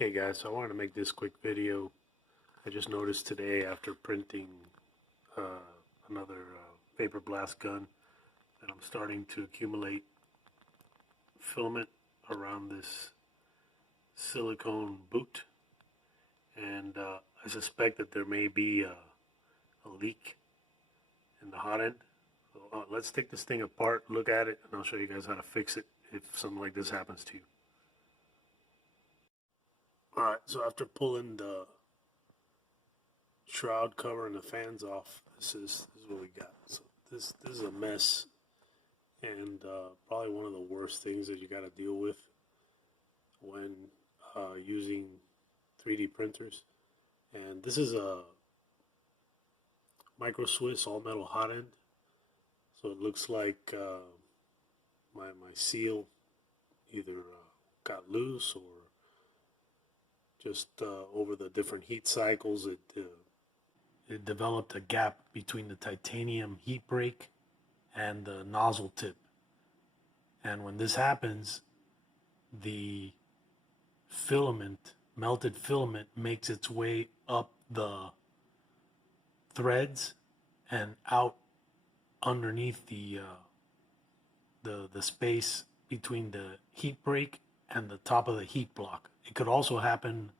Hey guys, so I wanted to make this quick video. I just noticed today after printing uh, another vapor blast gun that I'm starting to accumulate filament around this silicone boot, and I suspect that there may be a leak in the hot end. So let's take this thing apart, look at it, and I'll show you guys how to fix it if something like this happens to you. Alright, so after pulling the shroud cover and the fans off, this is what we got. So this is a mess, and probably one of the worst things that you got to deal with when using 3D printers. And this is a micro Swiss all metal hot end, so it looks like my seal either got loose or just over the different heat cycles it developed a gap between the titanium heat break and the nozzle tip. And when this happens, the filament, melted filament, makes its way up the threads and out underneath the space between the heat break and the top of the heat block. It could also happen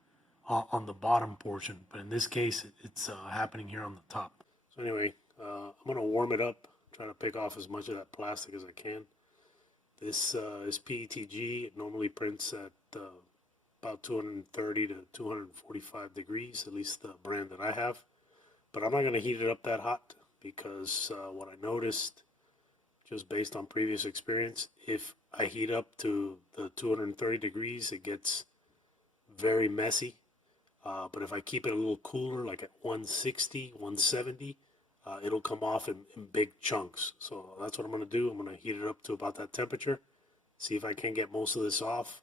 on the bottom portion, but in this case it's happening here on the top. So anyway, I'm gonna warm it up, try to pick off as much of that plastic as I can. This is PETG. It normally prints at about 230 to 245 degrees, at least the brand that I have. But I'm not gonna heat it up that hot because what I noticed, just based on previous experience, if I heat up to the 230 degrees, it gets very messy. But if I keep it a little cooler, like at 160, 170, it'll come off in big chunks. So that's what I'm going to do. I'm going to heat it up to about that temperature, see if I can get most of this off.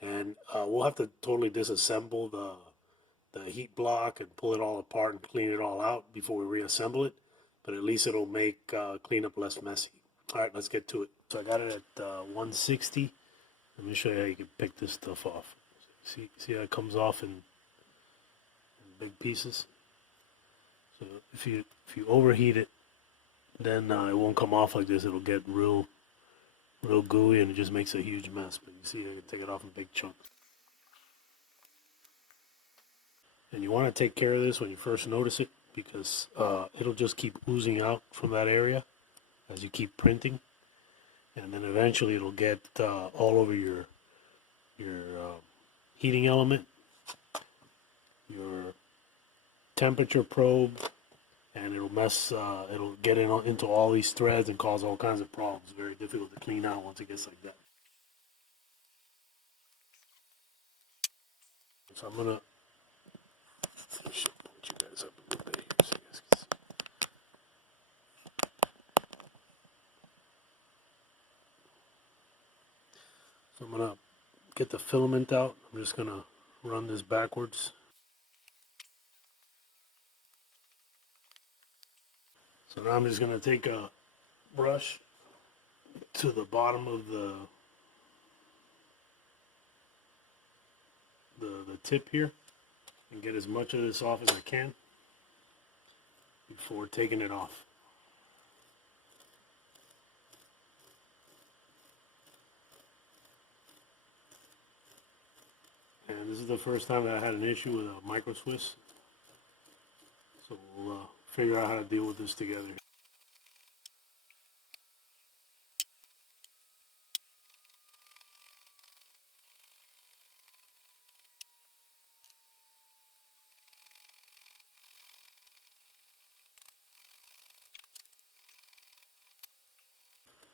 And we'll have to totally disassemble the heat block and pull it all apart and clean it all out before we reassemble it. But at least it'll make cleanup less messy. All right, let's get to it. So I got it at 160. Let me show you how you can pick this stuff off. See how it comes off in big pieces. So if you overheat it, then it won't come off like this. It'll get real gooey, and it just makes a huge mess. But you see, I can take it off in big chunks. And you want to take care of this when you first notice it, because it'll just keep oozing out from that area as you keep printing, and then eventually it'll get all over your heating element, your temperature probe, and it'll get into all these threads and cause all kinds of problems. Very difficult to clean out once it gets like that. So I'm gonna put you guys up a little bit here so you guys can see. So I'm gonna get the filament out. I'm just gonna run this backwards. So now I'm just going to take a brush to the bottom of the tip here and get as much of this off as I can before taking it off. And this is the first time that I had an issue with a micro Swiss, so we'll figure out how to deal with this together.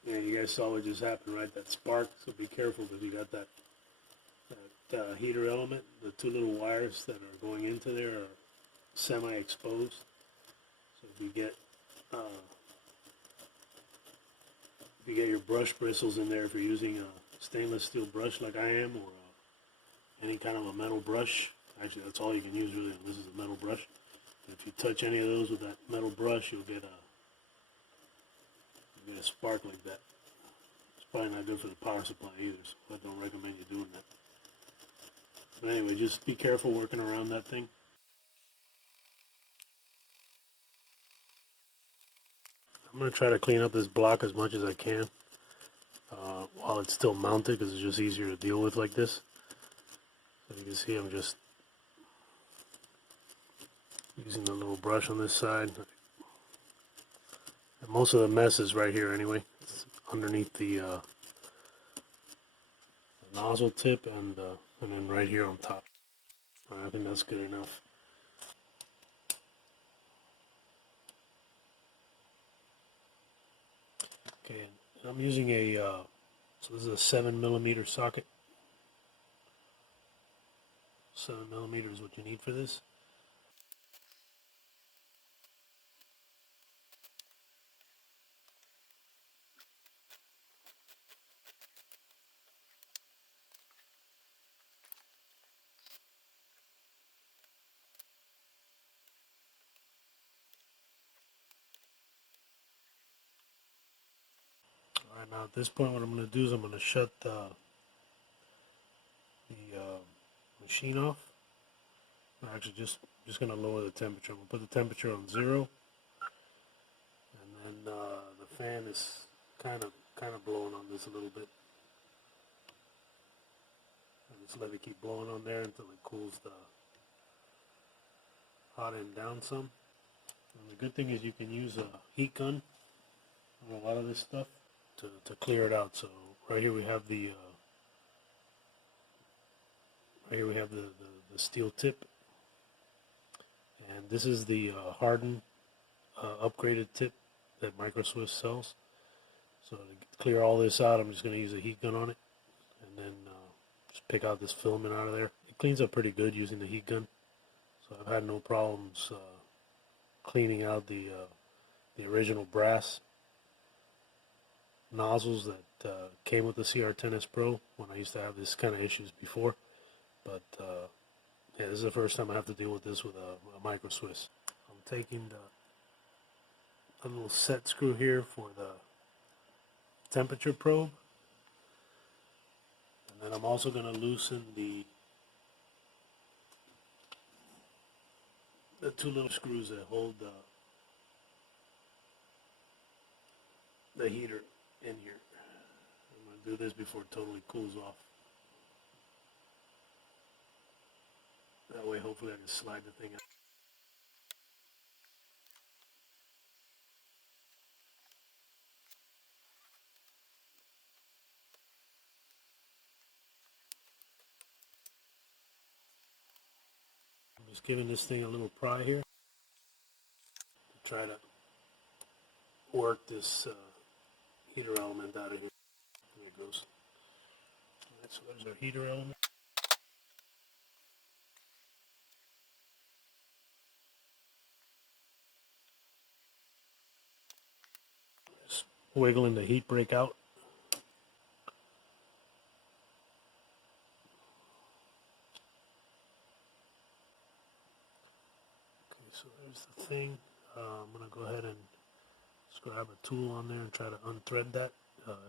Yeah, you guys saw what just happened, right? That spark. So be careful because you got that heater element. The two little wires that are going into there are semi-exposed. So if you get your brush bristles in there, if you're using a stainless steel brush like I am, or any kind of a metal brush, actually that's all you can use really. This is a metal brush. If you touch any of those with that metal brush, you'll get a spark like that. It's probably not good for the power supply either, so I don't recommend you doing that. So anyway, just be careful working around that thing. I'm going to try to clean up this block as much as I can while it's still mounted, because it's just easier to deal with like this. So you can see I'm just using a little brush on this side. And most of the mess is right here anyway. It's underneath the nozzle tip and then right here on top. I think that's good enough. Okay, and I'm using a so this is a 7mm socket. 7mm is what you need for this. Alright, now at this point what I'm going to do is I'm going to shut the machine off. I'm actually just going to lower the temperature. I'm going to put the temperature on 0, and then the fan is kind of blowing on this a little bit. And just let it keep blowing on there until it cools the hot end down some. And the good thing is you can use a heat gun on a lot of this stuff to clear it out. So right here we have the the steel tip, and this is the hardened upgraded tip that Micro Swiss sells. So to clear all this out, I'm just going to use a heat gun on it, and then just pick out this filament out of there. It cleans up pretty good using the heat gun, so I've had no problems cleaning out the original brass nozzles that came with the CR10S Pro when I used to have this kind of issues before. But yeah, this is the first time I have to deal with this with a Micro Swiss. I'm taking the little set screw here for the temperature probe, and then I'm also going to loosen the two little screws that hold the heater in here. I'm going to do this before it totally cools off. That way hopefully I can slide the thing out. I'm just giving this thing a little pry here to try to work this heater element out of here. There it goes. Alright, so there's our heater element. Just wiggling the heat break out. Okay, so there's the thing. I'm going to go ahead and just grab a tool on there and try to unthread that.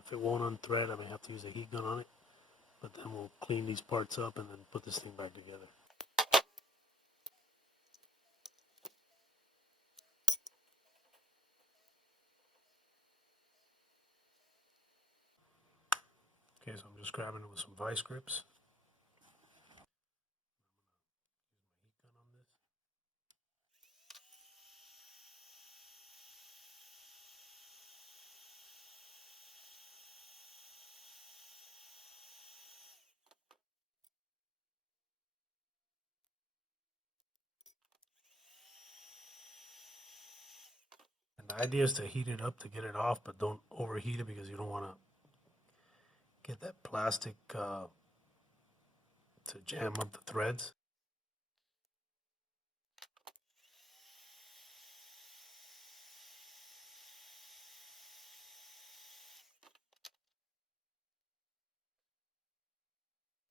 If it won't unthread, I may have to use a heat gun on it. But then we'll clean these parts up and then put this thing back together. Okay, so I'm just grabbing it with some vice grips. Use my heat gun on this. And the idea is to heat it up to get it off, but don't overheat it because you don't want to get that plastic to jam up the threads.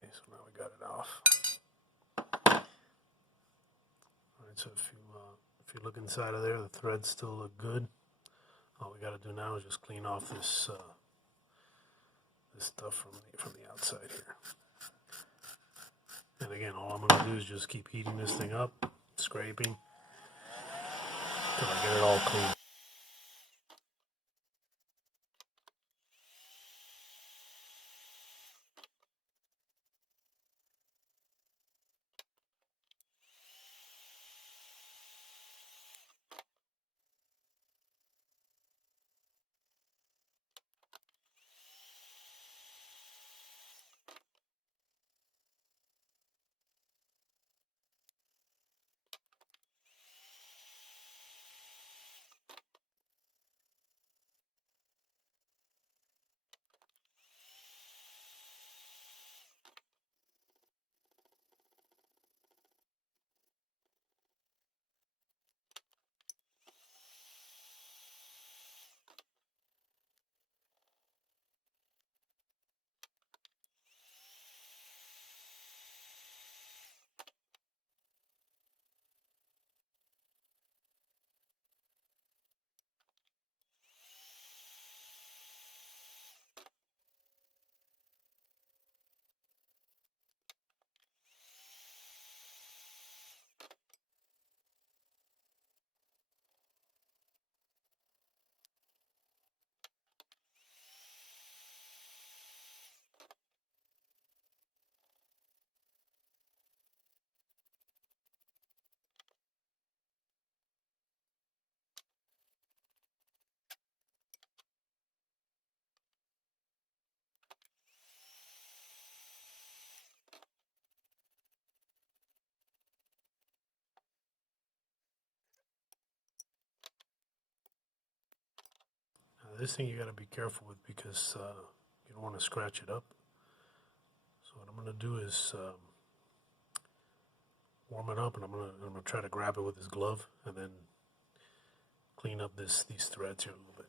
Okay, so now we got it off. Alright, so if you look inside of there, the threads still look good. All we got to do now is just clean off this this stuff from the outside here. And And again, all I'm going to do is just keep heating this thing up, scraping, till I get it all clean. This thing you got to be careful with because you don't want to scratch it up. So what I'm going to do is warm it up, and I'm gonna try to grab it with this glove and then clean up these threads here a little bit.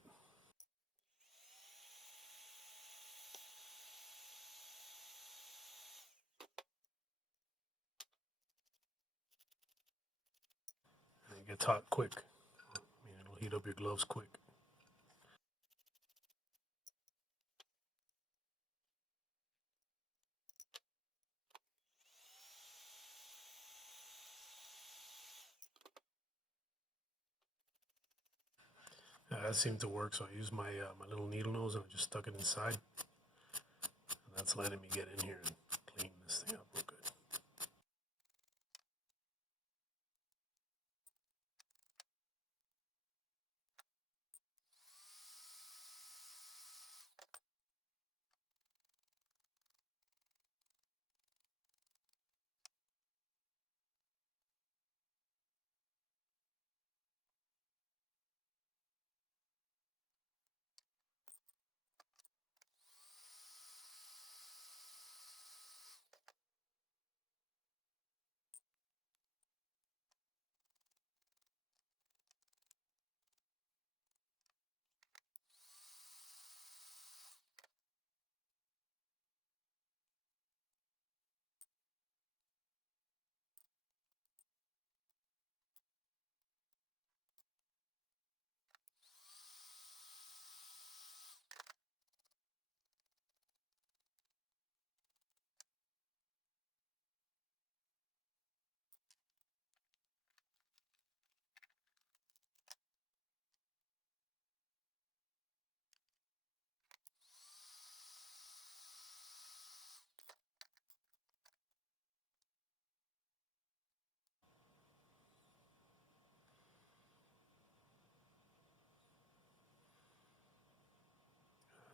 And it gets hot quick. I mean, it'll heat up your gloves quick. That seemed to work, so I used my my little needle nose and I just stuck it inside. And that's letting me get in here and clean this thing up real good.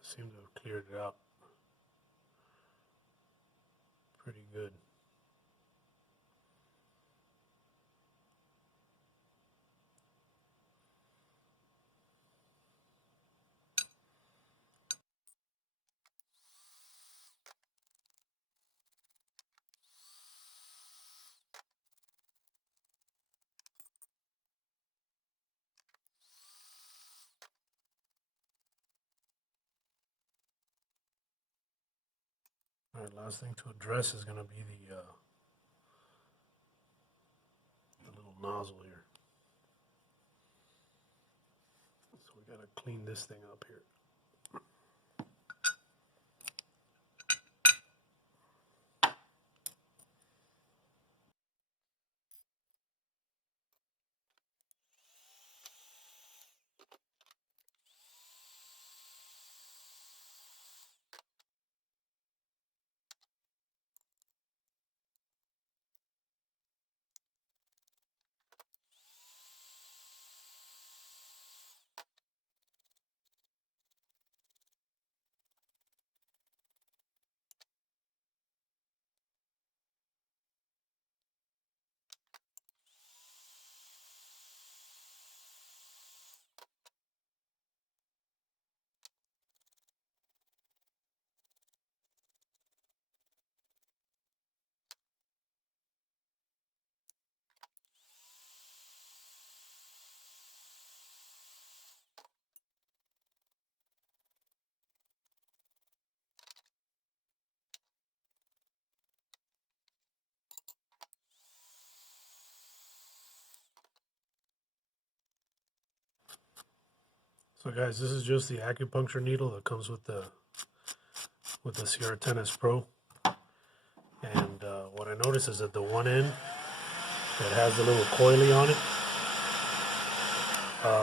Seem to have cleared it out pretty good. All right, last thing to address is going to be the little nozzle here. So we got to clean this thing up here. So guys, this is just the acupuncture needle that comes with the CR10S Pro. And what I noticed is that the one end that has the little coily on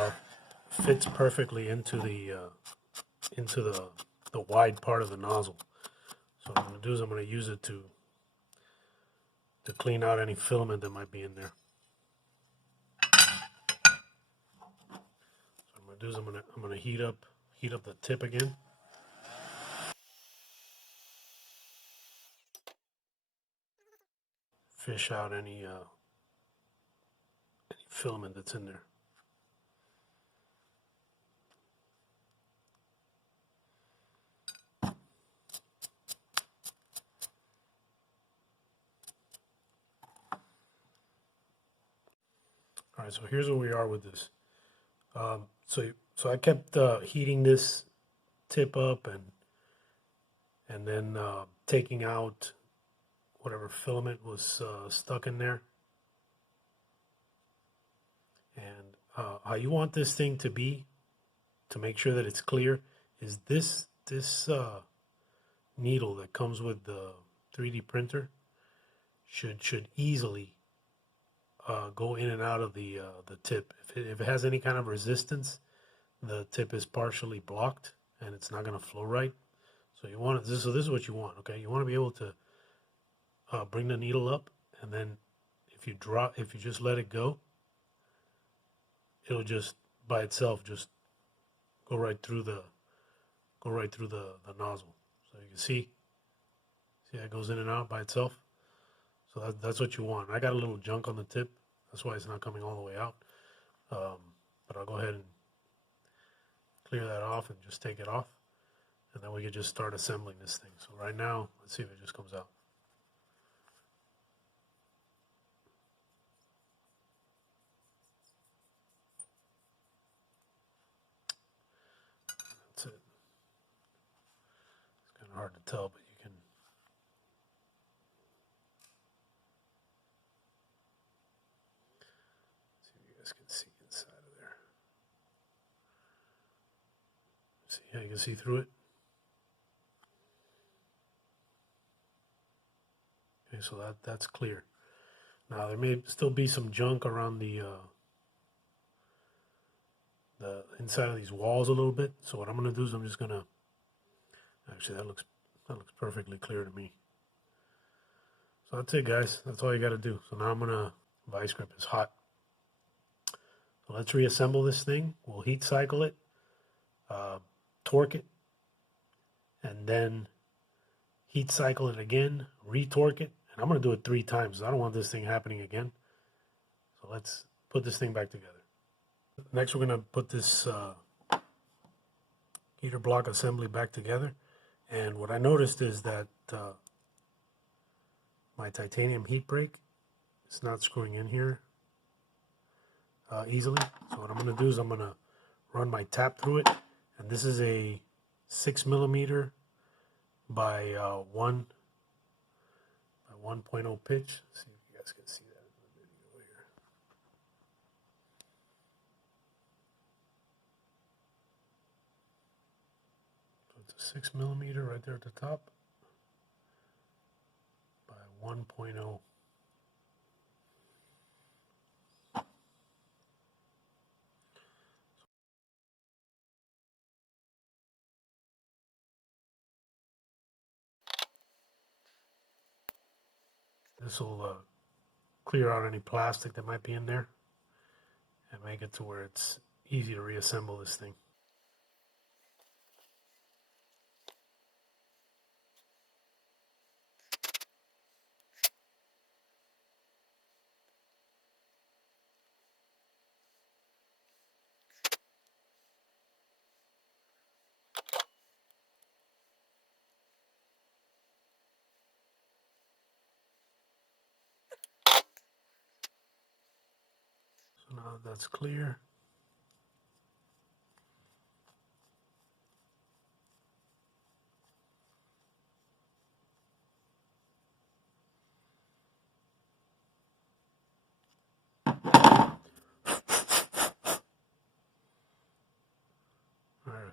it fits perfectly into the wide part of the nozzle. So what I'm going to do is I'm going to use it to clean out any filament that might be in there. So what I'm going to do is I'm going to heat up the tip again. Fish out any filament that's in there. All right, so here's where we are with this. So I kept heating this tip up and then taking out whatever filament was stuck in there. And how you want this thing to be, to make sure that it's clear, is this needle that comes with the 3D printer should easily go in and out of the tip. If it has any kind of resistance, the tip is partially blocked and it's not going to flow right. So you want this. So this is what you want. Okay, you want to be able to bring the needle up, and then if you just let it go, it'll just by itself just go right through the nozzle. So you can see how it goes in and out by itself. So that's what you want. I got a little junk on the tip. That's why it's not coming all the way out. But I'll go ahead and clear that off and just take it off. And then we can just start assembling this thing. So right now, let's see if it just comes out. That's it. It's kind of hard to tell, but you can. See if you guys can see inside of there. See how you can see through it? Okay, so that's clear. Now there may still be some junk around the inside of these walls a little bit. So what I'm going to do is I'm just going to, actually that looks perfectly clear to me. So that's it, guys. That's all you got to do. So now I'm going to, vice grip is hot. So let's reassemble this thing. We'll heat cycle it, torque it, and then heat cycle it again, retorque it. And I'm going to do it 3 times. I don't want this thing happening again. So let's put this thing back together. Next, we're going to put this heater block assembly back together. And what I noticed is that my titanium heat brake is not screwing in here easily. So what I'm going to do is I'm going to run my tap through it. And this is a 6mm by 1.0 pitch. Let's see if you guys can see that in the video here. So it's a 6mm right there at the top by 1.0. This will clear out any plastic that might be in there and make it to where it's easy to reassemble this thing. So now that that's clear,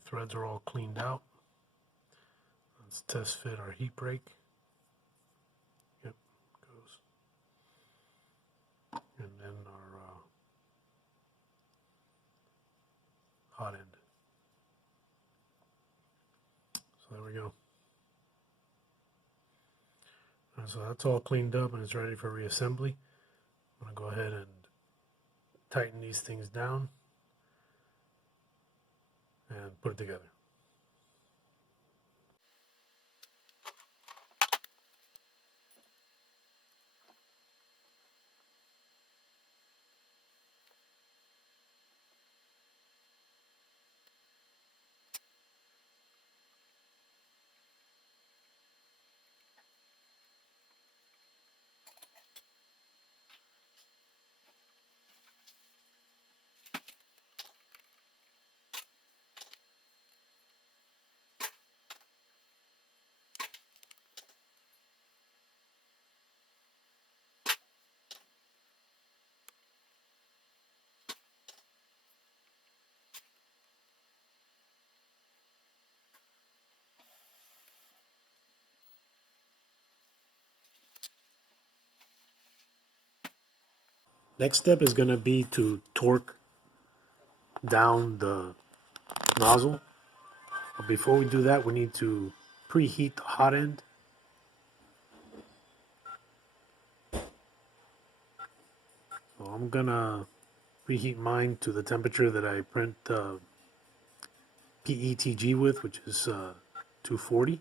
threads are all cleaned out. Let's test fit our heat break. Yep, goes. And then our hot end. So there we go. And so that's all cleaned up and it's ready for reassembly. I'm going to go ahead and tighten these things down and put it together. Next step is going to be to torque down the nozzle. But before we do that, we need to preheat the hot end. So I'm going to preheat mine to the temperature that I print PETG with, which is 240.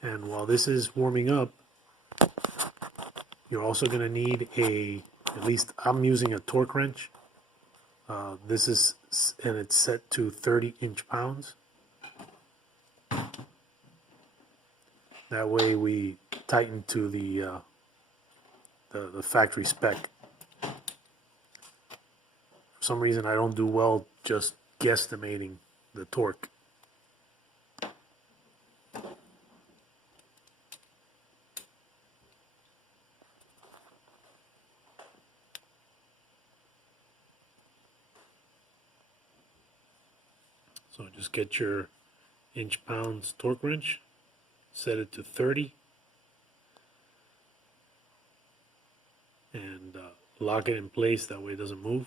And while this is warming up, you're also going to need at least I'm using a torque wrench. This is, and it's set to 30 inch-pounds. That way we tighten to the factory spec. For some reason I don't do well just guesstimating the torque. So just get your inch-pounds torque wrench, set it to 30, and lock it in place, that way it doesn't move.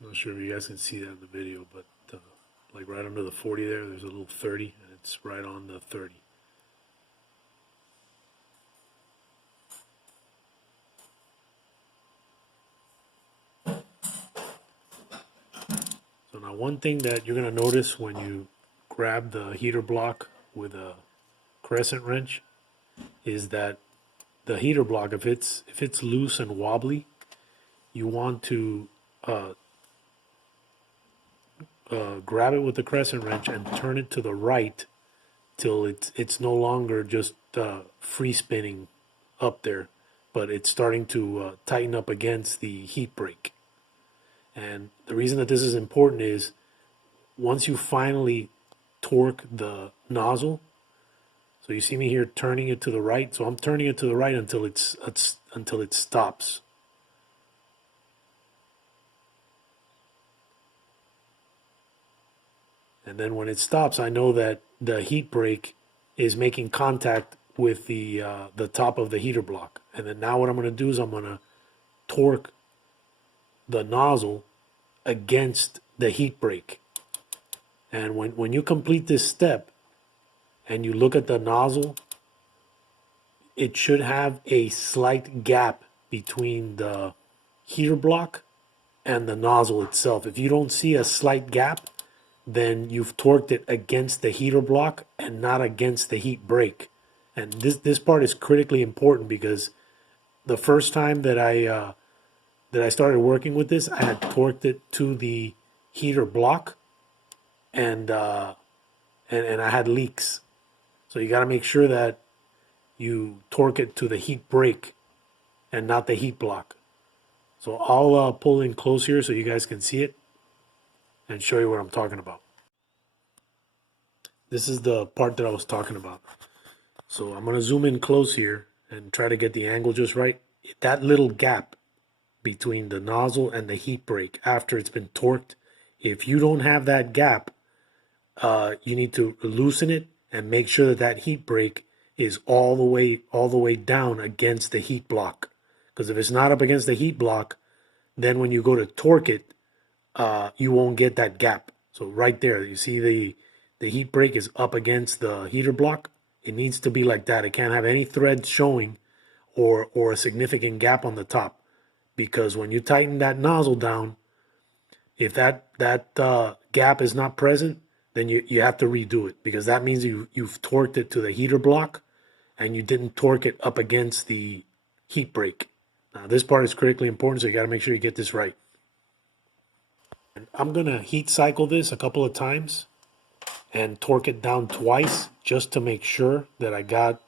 I'm not sure if you guys can see that in the video, but like right under the 40 there's a little 30, and it's right on the 30. So now one thing that you're going to notice when you grab the heater block with a crescent wrench is that the heater block, if it's loose and wobbly, you want to grab it with the crescent wrench and turn it to the right till it's no longer just free spinning up there, but it's starting to tighten up against the heat break. And the reason that this is important is once you finally torque the nozzle, so you see me here turning it to the right, so I'm turning it to the right until it stops. And then when it stops, I know that the heat break is making contact with the top of the heater block. And then now what I'm going to do is I'm going to torque the nozzle against the heat break. And when you complete this step and you look at the nozzle, it should have a slight gap between the heater block and the nozzle itself. If you don't see a slight gap, then you've torqued it against the heater block and not against the heat break. And this part is critically important because the first time that I started working with this, I had torqued it to the heater block, and I had leaks. So you got to make sure that you torque it to the heat break and not the heat block. So I'll pull in close here so you guys can see it and show you what I'm talking about. This is the part that I was talking about. So I'm gonna zoom in close here and try to get the angle just right. That little gap between the nozzle and the heat break after it's been torqued, if you don't have that gap, you need to loosen it and make sure that that heat break is all the way down against the heat block. Because if it's not up against the heat block, then when you go to torque it, you won't get that gap. So right there, you see the heat break is up against the heater block. It needs to be like that. It can't have any threads showing or a significant gap on the top, because when you tighten that nozzle down, if that gap is not present, then you have to redo it, because that means you've torqued it to the heater block and you didn't torque it up against the heat break. Now this part is critically important, so you got to make sure you get this right. And I'm gonna heat cycle this a couple of times and torque it down twice just to make sure that I got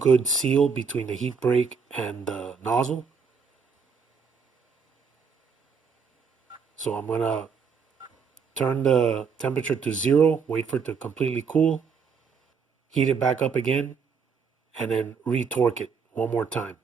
good seal between the heat break and the nozzle. So I'm gonna turn the temperature to 0, wait for it to completely cool, heat it back up again, and then re-torque it one more time.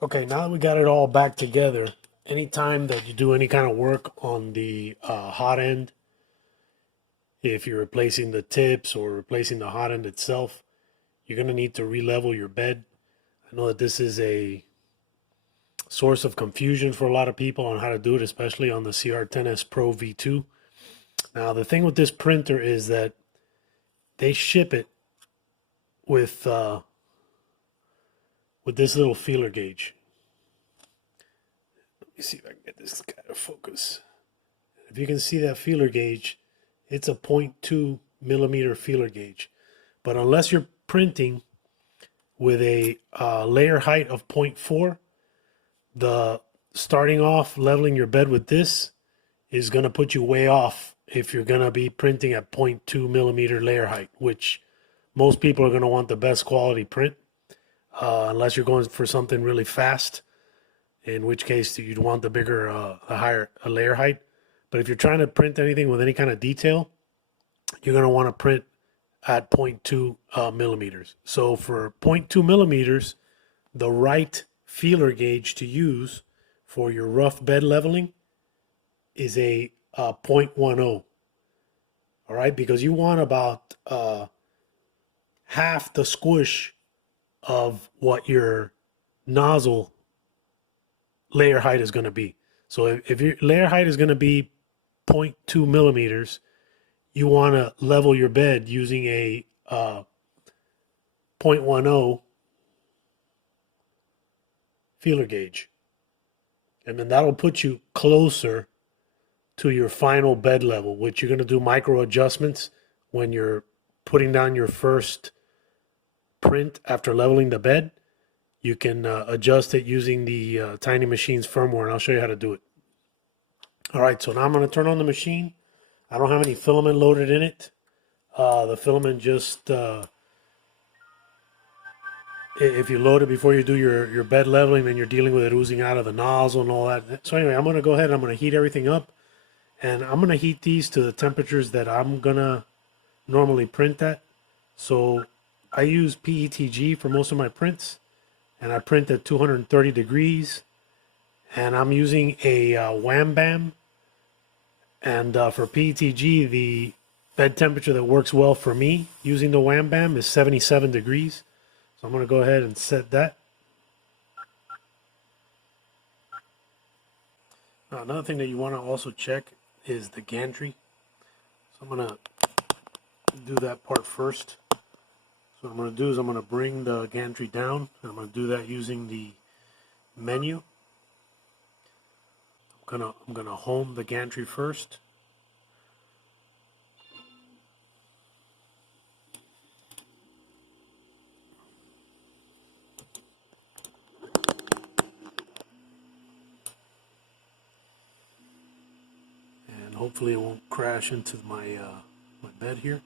Okay, now that we got it all back together, anytime that you do any kind of work on the hot end, if you're replacing the tips or replacing the hot end itself, you're going to need to re-level your bed. I know that this is a source of confusion for a lot of people on how to do it, especially on the CR10S Pro V2. Now, the thing with this printer is that they ship it with this little feeler gauge. Let me see if I can get this guy to focus. If you can see that feeler gauge, it's a 0.2 millimeter feeler gauge. But unless you're printing with a layer height of 0.4, the starting off leveling your bed with this is going to put you way off if you're going to be printing at 0.2 millimeter layer height, which most people are going to want the best quality print, unless you're going for something really fast, in which case you'd want the bigger, higher layer height. But if you're trying to print anything with any kind of detail, you're going to want to print at 0.2 millimeters. So for 0.2 millimeters, the right feeler gauge to use for your rough bed leveling is a 0.10. All right, because you want about half the squish of what your nozzle layer height is going to be. So if your layer height is going to be 0.2 millimeters, you want to level your bed using a 0.10 feeler gauge. And then that'll put you closer to your final bed level, which you're going to do micro adjustments when you're putting down your first print after leveling the bed. You can adjust it using the Tiny Machines firmware, and I'll show you how to do it. All right, so now I'm going to turn on the machine. I don't have any filament loaded in it. The filament just, if you load it before you do your bed leveling, then you're dealing with it oozing out of the nozzle and all that. So anyway, I'm going to go ahead and I'm going to heat everything up. And I'm going to heat these to the temperatures that I'm going to normally print at. So I use PETG for most of my prints. And I print at 230 degrees. And I'm using a Wham Bam. And for PETG, the bed temperature that works well for me using the Wham Bam is 77 degrees. So I'm going to go ahead and set that. Now, another thing that you want to also check is the gantry. So I'm going to do that part first. So what I'm going to do is I'm going to bring the gantry down. I'm going to do that using the menu. I'm gonna home the gantry first. And hopefully it won't crash into my my bed here.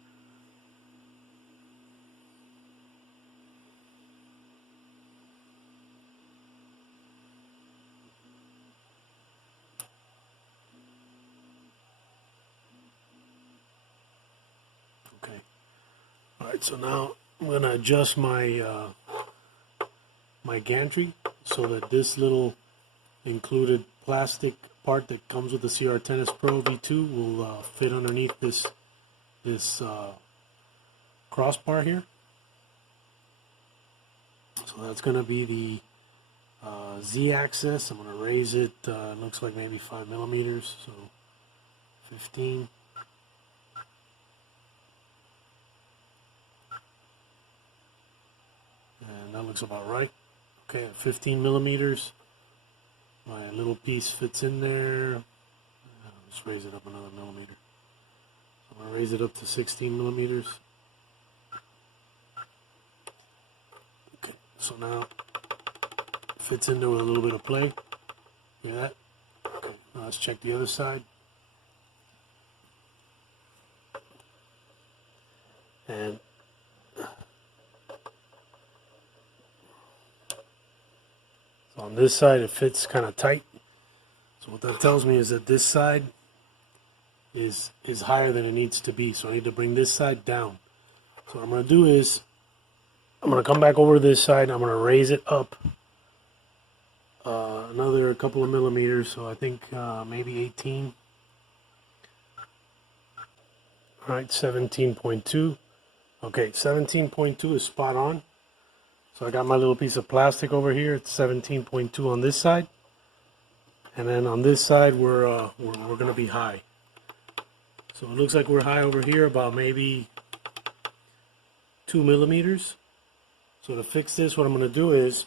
Okay. All right. So now I'm gonna adjust my my gantry so that this little included plastic part that comes with the CR10S Pro V2 will fit underneath this crossbar here. So that's going to be the Z-axis. I'm going to raise it. It looks like maybe 5 millimeters, so 15. And that looks about right. Okay, at 15 millimeters, my little piece fits in there. I'll just raise it up another millimeter. So I'm going to raise it up to 16 millimeters. Okay, so now it fits in there with a little bit of play. Hear that? Okay, now let's check the other side. And so on this side it fits kind of tight. So what that tells me is that this side is higher than it needs to be. So I need to bring this side down. So what I'm going to do is I'm going to come back over to this side. I'm going to raise it up another couple of millimeters. So I think maybe 18. All right, 17.2. Okay, 17.2 is spot on. So I got my little piece of plastic over here. It's 17.2 on this side. And then on this side, we're going to be high. So it looks like we're high over here, about maybe 2 millimeters. So to fix this, what I'm going to do is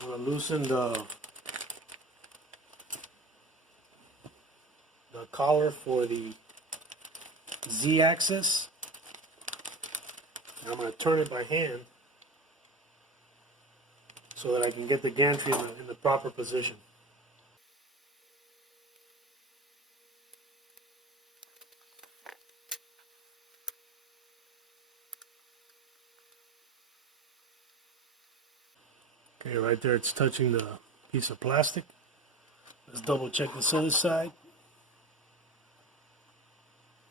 I'm going to loosen the collar for the Z-axis. And I'm going to turn it by hand so that I can get the gantry in the proper position. Okay, right there it's touching the piece of plastic. Let's double check this other side.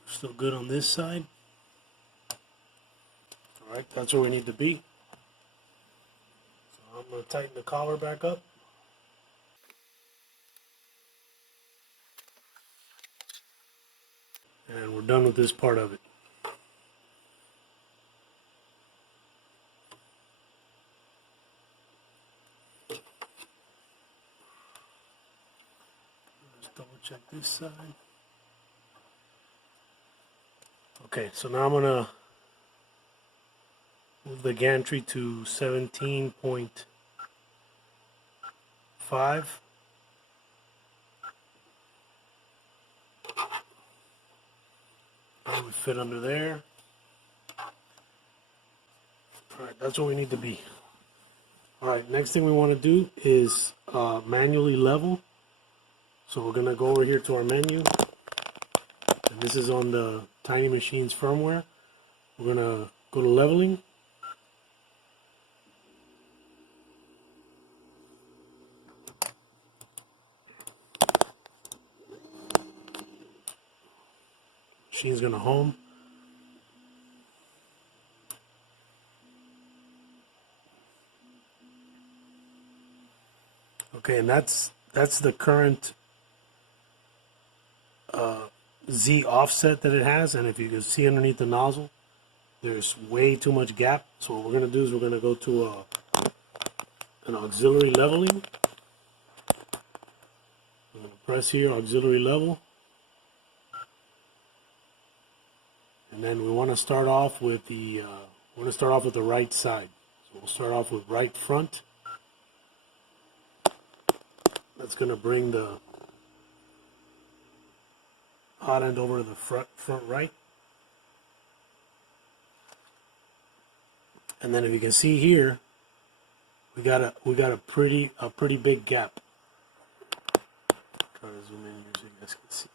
Still good on this side. All right, that's where we need to be. So I'm going to tighten the collar back up. And we're done with this part of it. Let's double check this side. Okay, so now I'm going to move the gantry to 17.5. And we fit under there. Alright, that's what we need to be. Alright, next thing we want to do is manually level. So we're going to go over here to our menu. And this is on the Tiny Machines firmware. We're going to go to leveling. Machine's going to home. Okay, and that's the current Z offset that it has, and if you can see underneath the nozzle, there's way too much gap. So what we're going to do is we're going to go to an auxiliary leveling. I'm going to press here, auxiliary level, and then we want to start off with the right side. So we'll start off with right front. That's going to bring the hot end over to the front right. And then if you can see here, we got a pretty big gap. Try to zoom in here so you guys can see.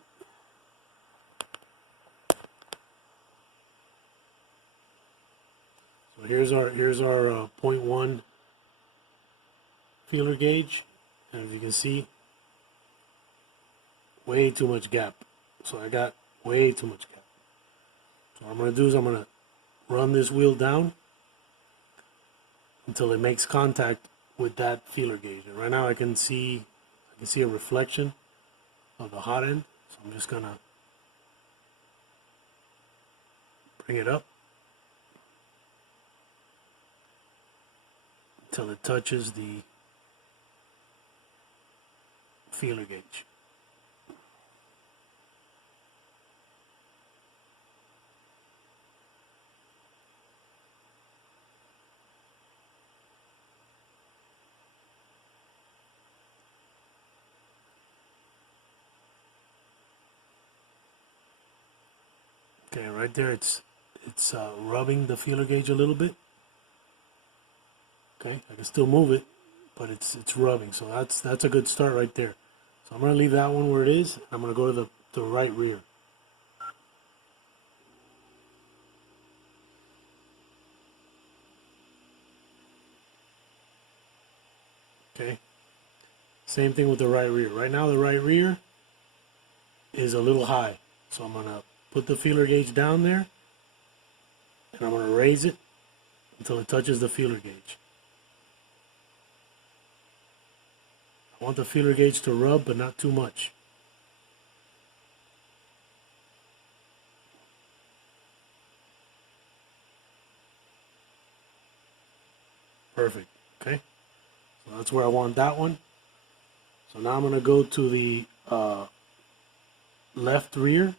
So here's our 0.1 feeler gauge, and if you can see, way too much gap. So I got way too much gap. So what I'm going to do is I'm going to run this wheel down until it makes contact with that feeler gauge. And right now I can see a reflection of the hot end. So I'm just going to bring it up until it touches the feeler gauge. Okay, right there it's rubbing the feeler gauge a little bit. Okay, I can still move it, but it's rubbing, so that's a good start right there. So I'm going to leave that one where it is. I'm going to go to the right rear. Okay, same thing with the right rear. Right now the right rear is a little high, so I'm going to put the feeler gauge down there, and I'm going to raise it until it touches the feeler gauge. I want the feeler gauge to rub, but not too much. Perfect. Okay, so that's where I want that one. So now I'm going to go to the left rear.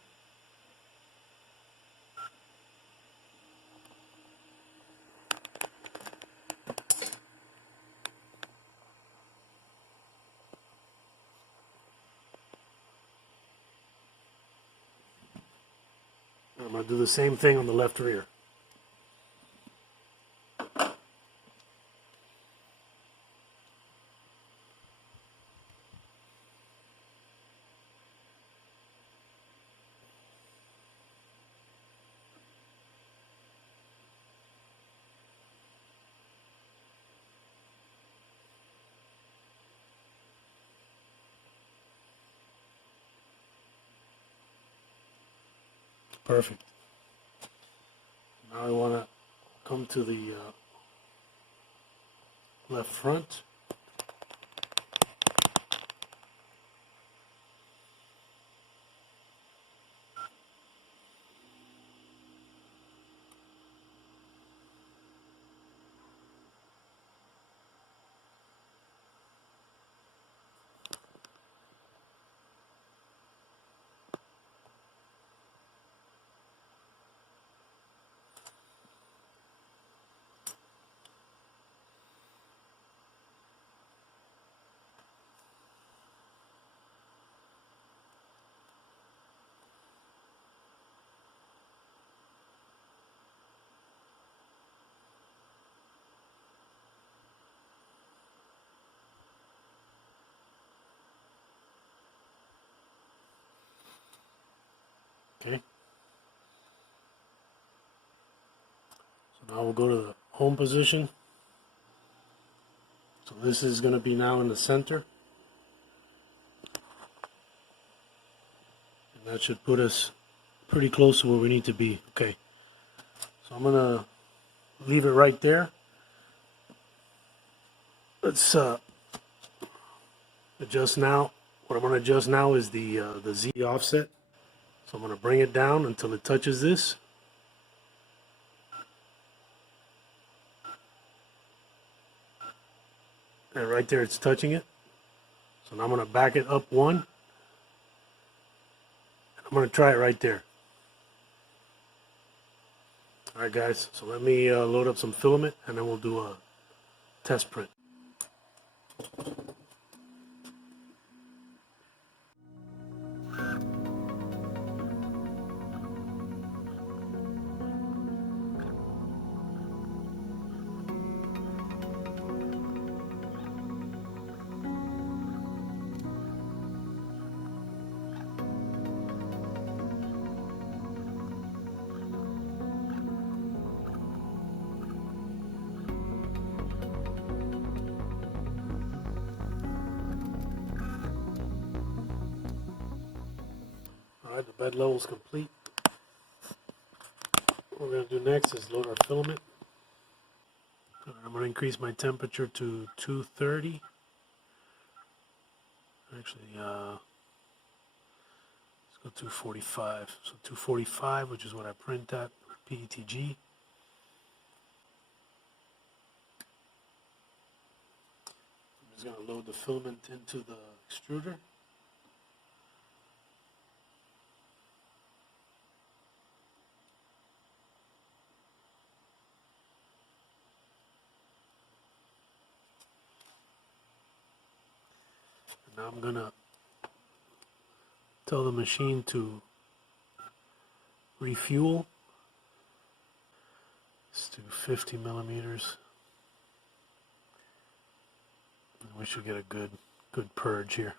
I'm going to do the same thing on the left rear. Perfect. Now I want to come to the left front. Okay. So now we'll go to the home position. So this is going to be now in the center. And that should put us pretty close to where we need to be. Okay. So I'm going to leave it right there. Let's adjust now. What I'm going to adjust now is the Z offset. So I'm going to bring it down until it touches this. And right there it's touching it. So now I'm going to back it up one. And I'm going to try it right there. Alright guys, so let me load up some filament and then we'll do a test print. Alright, the bed level is complete. What we're going to do next is load our filament. I'm going to increase my temperature to 230. Actually, let's go 245. So 245, which is what I print at, PETG. I'm just going to load the filament into the extruder. Now I'm going to tell the machine to refuel. Let's do 50 millimeters. And we should get a good purge here.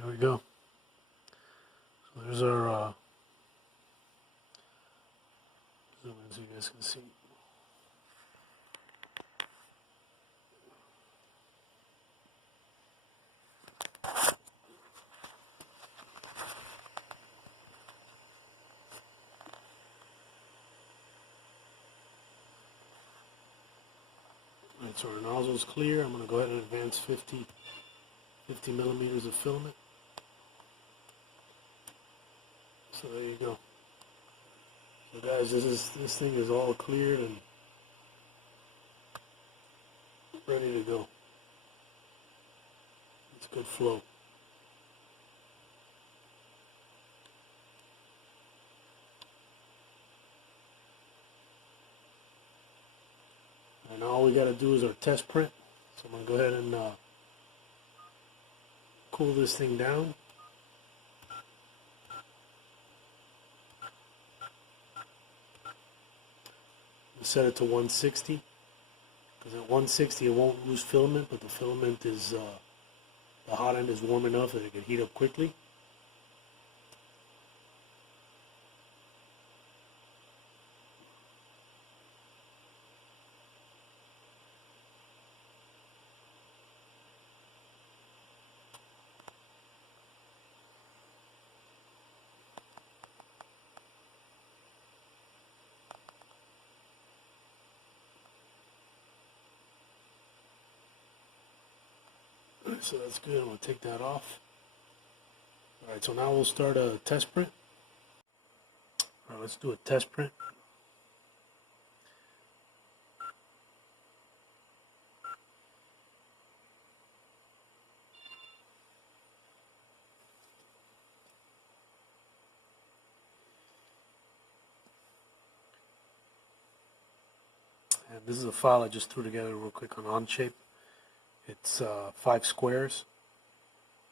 There we go. So there's our zoom in so you guys can see. Alright, so our nozzle is clear. I'm going to go ahead and advance 50 millimeters of filament. So there you go. So guys, this thing is all cleared and ready to go. It's good flow. And all we got to do is our test print. So I'm going to go ahead and cool this thing down. Set it to 160 because it At 160 it won't lose filament, but the filament is, the hot end is warm enough that it can heat up quickly. So that's good. I'm going to take that off. Alright, so now we'll start a test print. Alright, let's do a test print. And this is a file I just threw together real quick on Onshape. It's 5 squares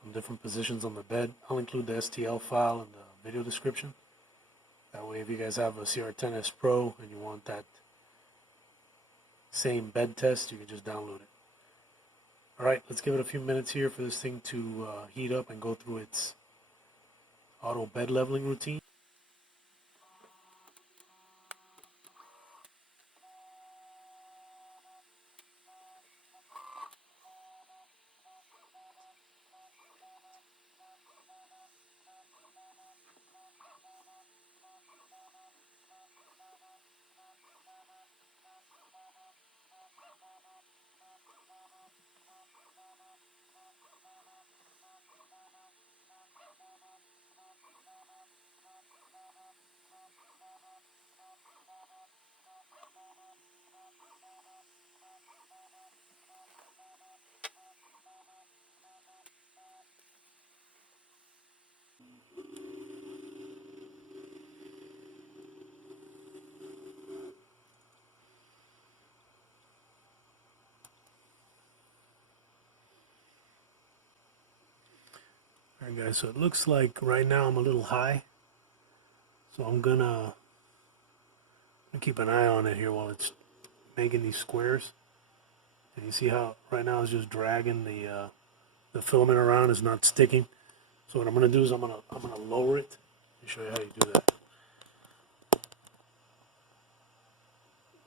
on different positions on the bed. I'll include the STL file in the video description. That way if you guys have a CR10S Pro and you want that same bed test, you can just download it. Alright, let's give it a few minutes here for this thing to heat up and go through its auto bed leveling routine. Alright guys, so it looks like right now I'm a little high. So I'm gonna keep an eye on it here while it's making these squares. And you see how right now it's just dragging the filament around, it's not sticking. So what I'm gonna do is I'm gonna lower it. Let me show you how you do that.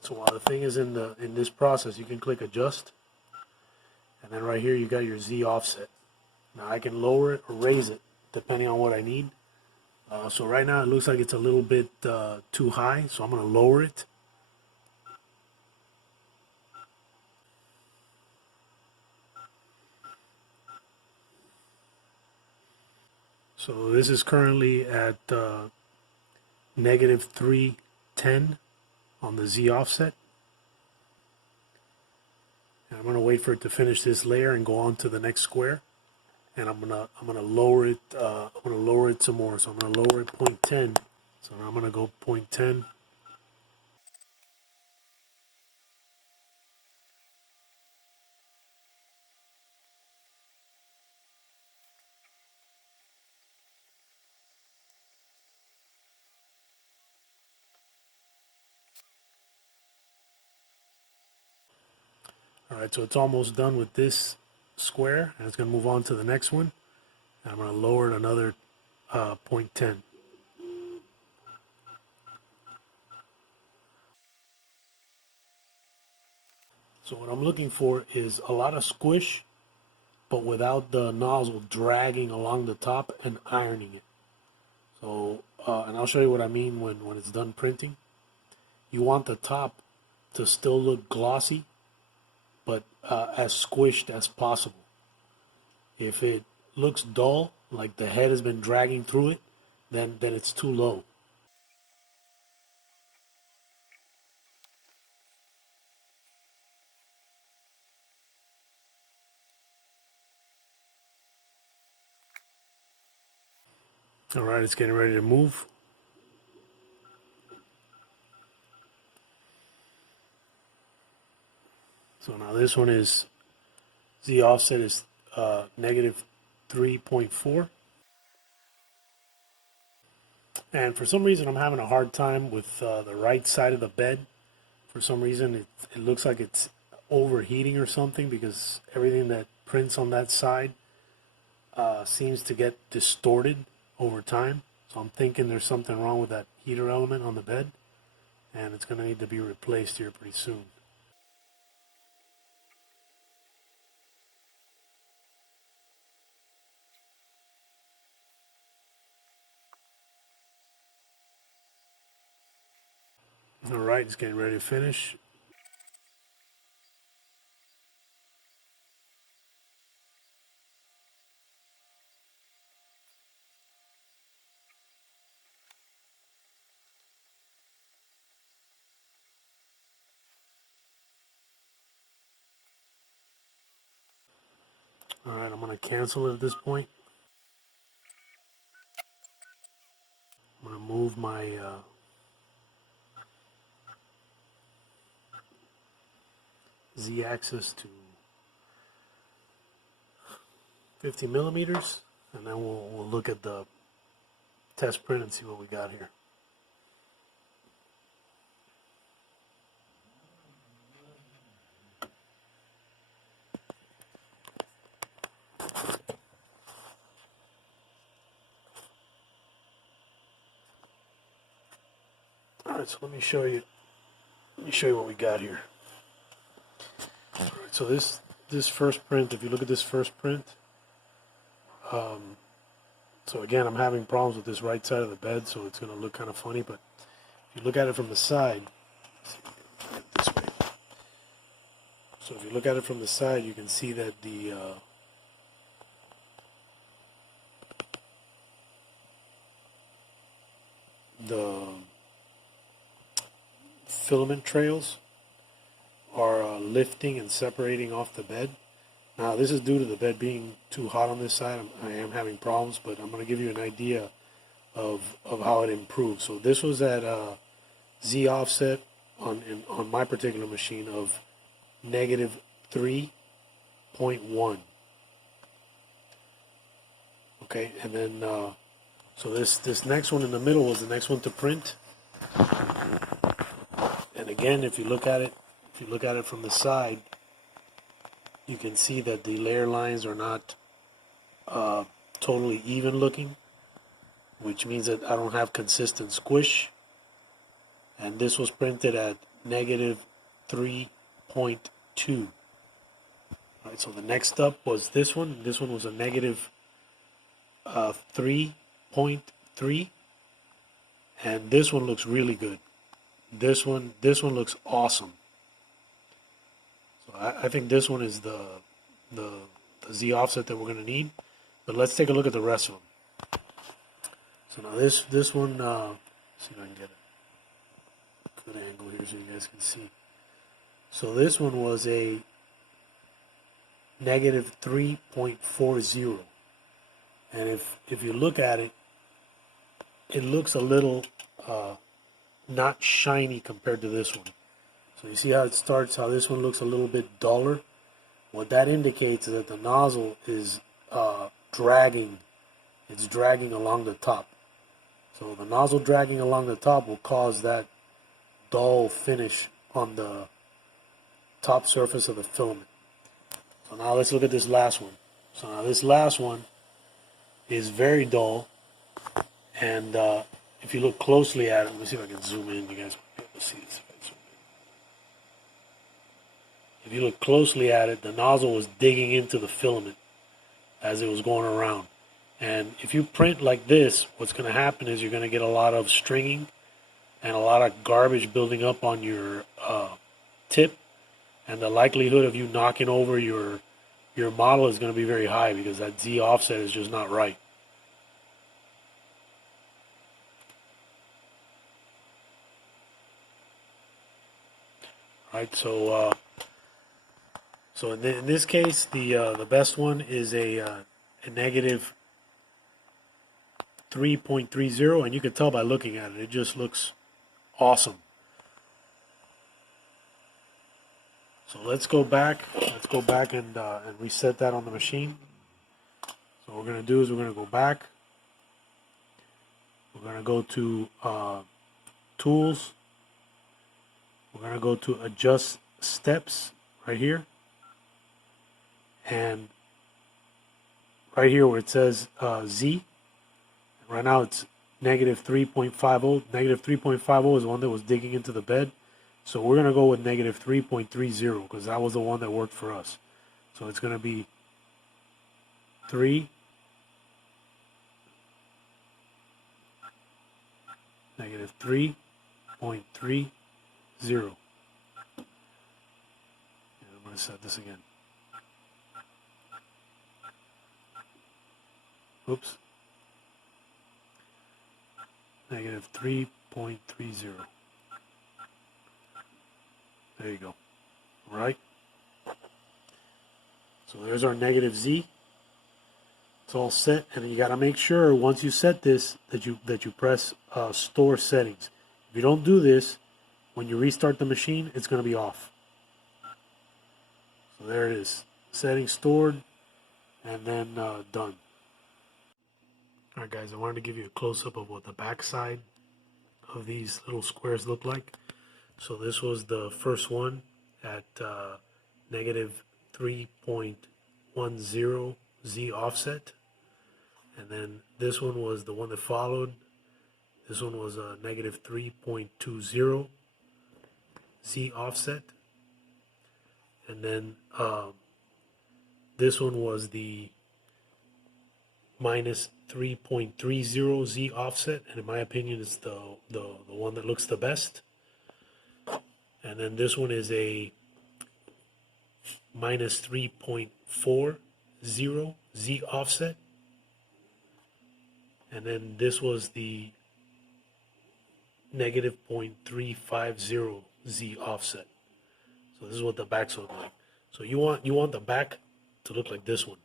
So while the thing is in this process, you can click adjust, and then right here you got your Z offset. Now I can lower it or raise it depending on what I need. So right now it looks like it's a little bit too high, so I'm going to lower it. So this is currently at negative 310 on the Z offset. And I'm going to wait for it to finish this layer and go on to the next square. And I'm gonna lower it. I'm gonna lower it some more. So I'm gonna lower it 0.10. So now I'm gonna go 0.10. All right, so it's almost done with this square, and it's gonna move on to the next one. And I'm gonna lower it another 0.10. So what I'm looking for is a lot of squish, but without the nozzle dragging along the top and ironing it. So, and I'll show you what I mean when it's done printing. You want the top to still look glossy, but as squished as possible. If it looks dull, like the head has been dragging through it, then it's too low. All right, it's getting ready to move. So now this one is, Z offset is negative 3.4. And for some reason I'm having a hard time with the right side of the bed. For some reason it looks like it's overheating or something, because everything that prints on that side seems to get distorted over time. So I'm thinking there's something wrong with that heater element on the bed, and it's going to need to be replaced here pretty soon. All right, it's getting ready to finish. All right, I'm going to cancel it at this point. I'm going to move my Z-axis to 50 millimeters, and then we'll look at the test print and see what we got here. All right, so let me show you what we got here. All right, so this first print, if you look at this first print, so again, I'm having problems with this right side of the bed, so it's going to look kind of funny, but if you look at it from the side, this way. So if you look at it from the side, you can see that the filament trails are lifting and separating off the bed. Now this is due to the bed being too hot on this side. I am having problems, but I'm going to give you an idea of how it improves. So this was at Z offset on my particular machine of -3.1. Okay, and then so this next one in the middle was the next one to print. And again, if you look at it from the side, you can see that the layer lines are not totally even looking, which means that I don't have consistent squish. And this was printed at -3.2. Right, so the next up was this one. This one was a -3.3, and this one looks really good. This one looks awesome. So I think this one is the Z offset that we're going to need. But let's take a look at the rest of them. So now this one, see if I can get a good angle here so you guys can see. So this one was a -3.40, and if you look at it, it looks a little not shiny compared to this one. So you see how it starts, how this one looks a little bit duller? What that indicates is that the nozzle is dragging. It's dragging along the top. So the nozzle dragging along the top will cause that dull finish on the top surface of the filament. So now let's look at this last one. So now this last one is very dull, and if you look closely at it, let me see if I can zoom in. You guys will be able to see this. If you look closely at it, the nozzle was digging into the filament as it was going around. And if you print like this, what's going to happen is you're going to get a lot of stringing and a lot of garbage building up on your tip, and the likelihood of you knocking over your model is going to be very high because that Z offset is just not right. Right, so in this case, the best one is a -3.30, and you can tell by looking at it, it just looks awesome. So let's go back and reset that on the machine. So what we're going to do is we're going to go back. We're going to go to Tools. We're going to go to Adjust Steps, right here, and right here where it says Z. Right now it's negative 3.50. Negative 3.50 is the one that was digging into the bed. So we're going to go with negative 3.30 because that was the one that worked for us. So it's going to be 3, negative 3.30. And I'm going to set this again. Oops. Negative 3.30. There you go. All right. So there's our negative Z. It's all set, and you got to make sure once you set this that you press store settings. If you don't do this, when you restart the machine, it's going to be off. So there it is. Settings stored, and then done. Alright guys, I wanted to give you a close-up of what the back side of these little squares look like. So this was the first one at negative 3.10 Z offset. And then this one was the one that followed. This one was a negative 3.20 Z offset. And then this one was the minus 3.30 Z offset, and in my opinion it's the one that looks the best. And then this one is a minus 3.40 Z offset. And then this was the negative 0.350 Z offset. So this is what the backs look like. So you want the back to look like this one.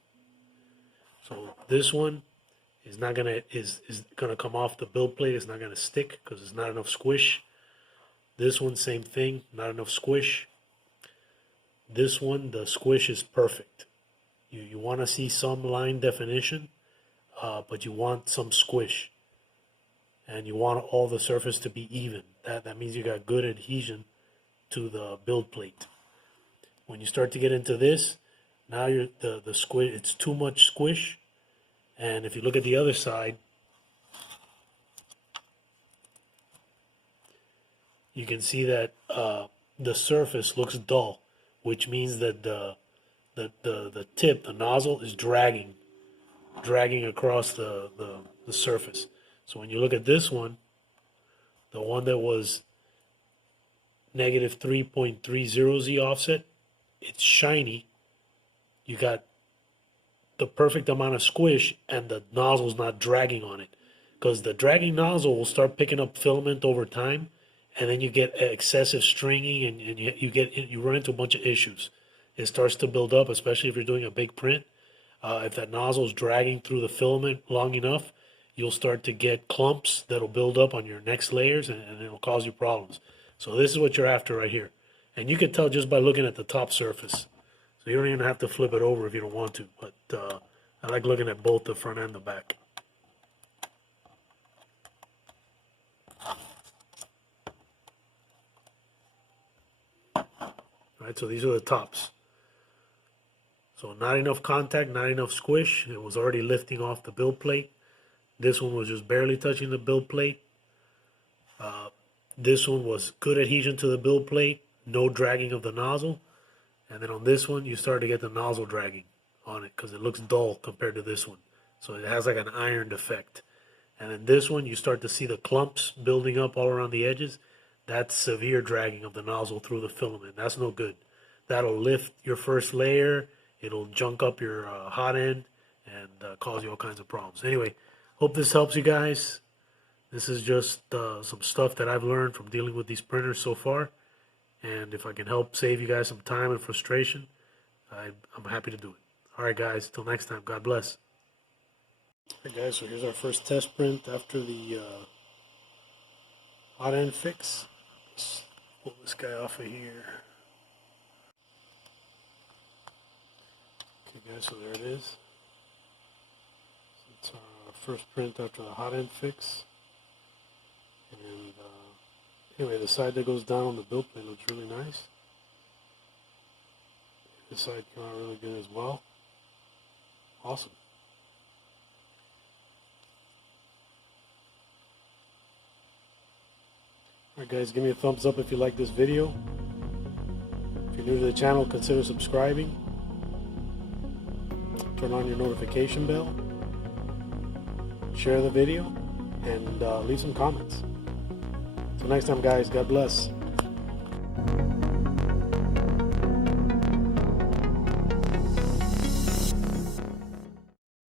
So this one is not gonna come off the build plate. It's not gonna stick because there's not enough squish. This one, same thing, not enough squish. This one, the squish is perfect. You want to see some line definition, but you want some squish, and you want all the surface to be even. That means you got good adhesion to the build plate. When you start to get into this, now the squish, it's too much squish. And if you look at the other side, you can see that the surface looks dull, which means that the tip, the nozzle, is dragging across the surface. So when you look at this one, the one that was negative 3.30 Z offset, it's shiny. You got the perfect amount of squish, and the nozzle's not dragging on it, because the dragging nozzle will start picking up filament over time, and then you get excessive stringing, and you run into a bunch of issues. It starts to build up, especially if you're doing a big print. If that nozzle's dragging through the filament long enough, you'll start to get clumps that'll build up on your next layers, and it'll cause you problems. So this is what you're after right here, and you can tell just by looking at the top surface. So you don't even have to flip it over if you don't want to, but I like looking at both the front and the back. Alright, so these are the tops. So not enough contact, not enough squish. It was already lifting off the build plate. This one was just barely touching the build plate. This one was good adhesion to the build plate, no dragging of the nozzle. And then on this one, you start to get the nozzle dragging on it because it looks dull compared to this one. So it has like an ironed effect. And then this one, you start to see the clumps building up all around the edges. That's severe dragging of the nozzle through the filament. That's no good. That'll lift your first layer. It'll junk up your hot end and cause you all kinds of problems. Anyway, hope this helps you guys. This is just some stuff that I've learned from dealing with these printers so far. And if I can help save you guys some time and frustration, I'm happy to do it. All right, guys. Till next time. God bless. All right, guys. So here's our first test print after the hot end fix. Let's pull this guy off of here. Okay, guys. So there it is. So it's our first print after the hot end fix. And anyway, the side that goes down on the build plate looks really nice. This side came out really good as well. Awesome. Alright guys, give me a thumbs up if you like this video. If you're new to the channel, consider subscribing. Turn on your notification bell. Share the video and leave some comments. Till next time guys, God bless.